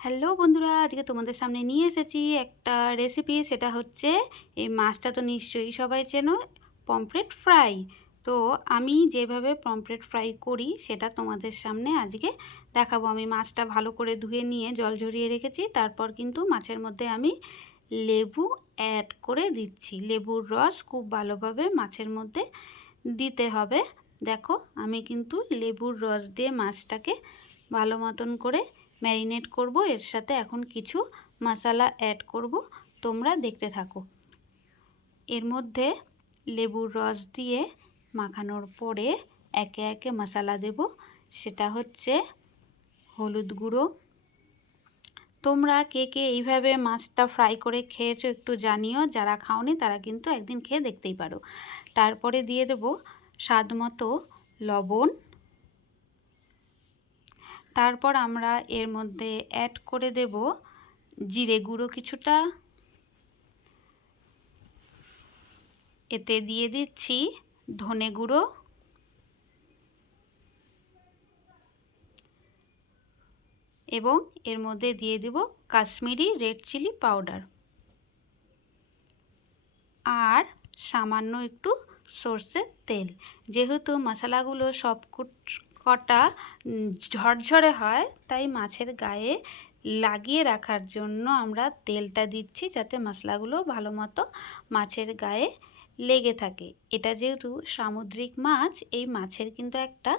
Hello বন্ধুরা, আজকে তোমাদের সামনে নিয়ে এসেছি একটা রেসিপি। সেটা হচ্ছে, এই মাছটা তো নিশ্চয়ই সবাই চেনো, পমফ্রেট ফ্রাই। তো আমি যেভাবে পমফ্রেট ফ্রাই করি সেটা তোমাদের সামনে আজকে দেখাবো। আমি মাছটা ভালো করে ধুয়ে নিয়ে জল ঝরিয়ে রেখেছি। তারপর কিন্তু মাছের মধ্যে আমি লেবু অ্যাড করে দিচ্ছি। লেবুর রস খুব ভালোভাবে মাছের মধ্যে দিতে হবে। দেখো, আমি কিন্তু লেবুর রস দিয়ে মাছটাকে ভালো মতন করে ম্যারিনেট করব। এর সাথে এখন কিছু মশলা অ্যাড করব, তোমরা দেখতে থাকো। এর মধ্যে লেবুর রস দিয়ে মাখানোর পরে একে একে মশলা দেব। সেটা হচ্ছে হলুদ গুঁড়ো। তোমরা কে কে এইভাবে মাছটা ফ্রাই করে খেয়েছো একটু জানিও। যারা খাওনি তারা কিন্তু একদিন খেয়ে দেখতেই পারো। তারপরে দিয়ে দেব স্বাদ মতো লবণ। তারপর আমরা এর মধ্যে অ্যাড করে দেব জিরে গুঁড়ো কিছুটা। এতে দিয়ে দিচ্ছি ধনে গুঁড়ো এবং এর মধ্যে দিয়ে দেব কাশ্মীরি রেড চিলি পাউডার আর সামান্য একটু সর্ষের তেল। যেহেতু মশলাগুলো সব কটা ঝরঝরে হয়, তাই মাছের গায়ে লাগিয়ে রাখার জন্য আমরা তেলটা দিচ্ছি, যাতে মশলাগুলো ভালো মতো মাছের গায়ে লেগে থাকে। এটা যেহেতু সামুদ্রিক মাছ, এই মাছের কিন্তু একটা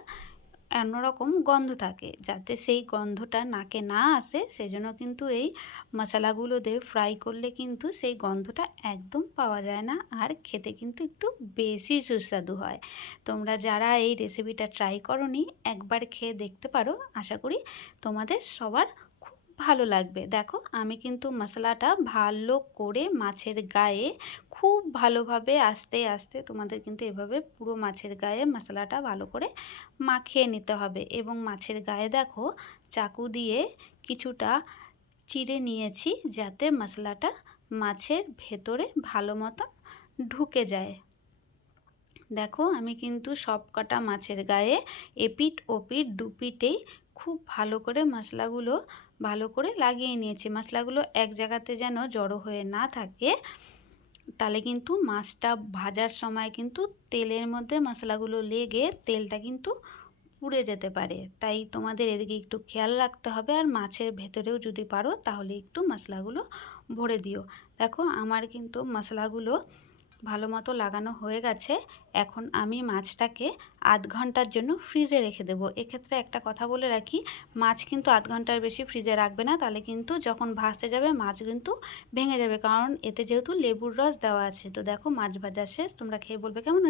অন্যরকম গন্ধ থাকে। যাতে সেই গন্ধটা নাকে না আসে, সেজন্য কিন্তু এই মশলাগুলো দিয়ে ফ্রাই করলে কিন্তু সেই গন্ধটা একদম পাওয়া যায় না, আর খেতে কিন্তু একটু বেশি সুস্বাদু হয়। তোমরা যারা এই রেসিপিটা ট্রাই করোনি, একবার খেয়ে দেখতে পারো। আশা করি তোমাদের সবার খুব ভালো লাগবে। দেখো, আমি কিন্তু মশলাটা ভালো করে মাছের গায়ে খুব ভালোভাবে আস্তে আস্তে, তোমাদের কিন্তু এভাবে পুরো মাছের গায়ে মশলাটা ভালো করে মাখিয়ে নিতে হবে। এবং মাছের গায়ে দেখো, চাকু দিয়ে কিছুটা চিড়ে নিয়েছি, যাতে মশলাটা মাছের ভেতরে ভালো মতো ঢুকে যায়। দেখো, আমি কিন্তু সব কটা মাছের গায়ে এপিঠ ওপিঠ দুপিঠেই খুব ভালো করে মশলাগুলো ভালো করে লাগিয়ে নিয়েছি। মশলাগুলো এক জায়গাতে যেন জড়ো হয়ে না থাকে, তাহলে কিন্তু মাছটা ভাজার সময় কিন্তু তেলের মধ্যে মশলাগুলো লেগে তেলটা কিন্তু পুড়ে যেতে পারে। তাই তোমাদের এদিকে একটু খেয়াল রাখতে হবে। আর মাছের ভেতরেও যদি পারো তাহলে একটু মশলাগুলো ভরে দিও। দেখো, আমার কিন্তু মশলাগুলো ভালো মতো লাগানো হয়ে গেছে। এখন আমি মাছটাকে আধ ঘন্টার জন্য ফ্রিজে রেখে দেবো। এক্ষেত্রে একটা কথা বলে রাখি, মাছ কিন্তু আধ ঘন্টার বেশি ফ্রিজে রাখবে না, তাহলে কিন্তু যখন ভাজতে যাবে মাছ কিন্তু ভেঙে যাবে, কারণ এতে যেহেতু লেবুর রস দেওয়া আছে। তো দেখো, মাছ ভাজা শেষ। তোমরা খেয়ে বলবে কেমন হয়েছে।